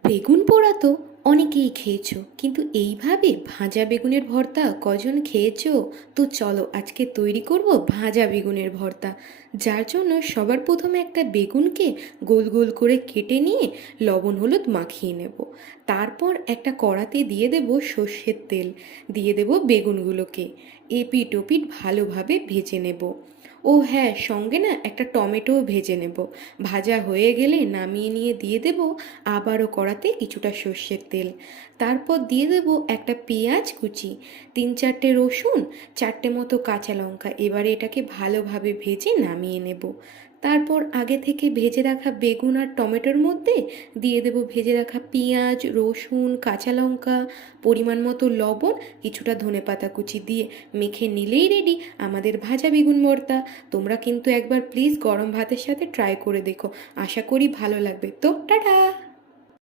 বেগুন পোড়া তো অনেকেই খেয়েছো, কিন্তু এইভাবে ভাজা বেগুনের ভর্তা কজন খেয়েছো? তো চলো আজকে তৈরি করব ভাজা বেগুনের ভর্তা। যার জন্য সবার প্রথমে একটা বেগুনকে গোল গোল করে কেটে নিয়ে লবণ হলুদ মাখিয়ে নেব। তারপর একটা কড়াতে দিয়ে দেব সর্ষের তেল, দিয়ে দেব বেগুনগুলোকে এপিট ওপিট ভালোভাবে ভেজে নেব। ও হ্যাঁ, সঙ্গে না একটা টমেটোও ভেজে নেব। ভাজা হয়ে গেলে নামিয়ে নিয়ে দিয়ে দেব আবারও কড়াতে কিছুটা সর্ষের তেল। তারপর দিয়ে দেব একটা পেঁয়াজ কুচি, তিন চারটে রসুন, চারটে মতো কাঁচা লঙ্কা। এবারে এটাকে ভালোভাবে ভেজে নামিয়ে নেব। তারপর আগে থেকে ভেজে রাখা বেগুন আর টমেটোর মধ্যে দিয়ে দেব ভেজে রাখা পেঁয়াজ, রসুন, কাঁচা লঙ্কা, পরিমাণ মতো লবণ, কিছুটা ধনেপাতা কুচি দিয়ে মেখে নিলেই রেডি আমাদের ভাজা বেগুন ভর্তা। তোমরা কিন্তু একবার প্লিজ গরম ভাতের সাথে ট্রাই করে দেখো, আশা করি ভালো লাগবে। তো টাটা।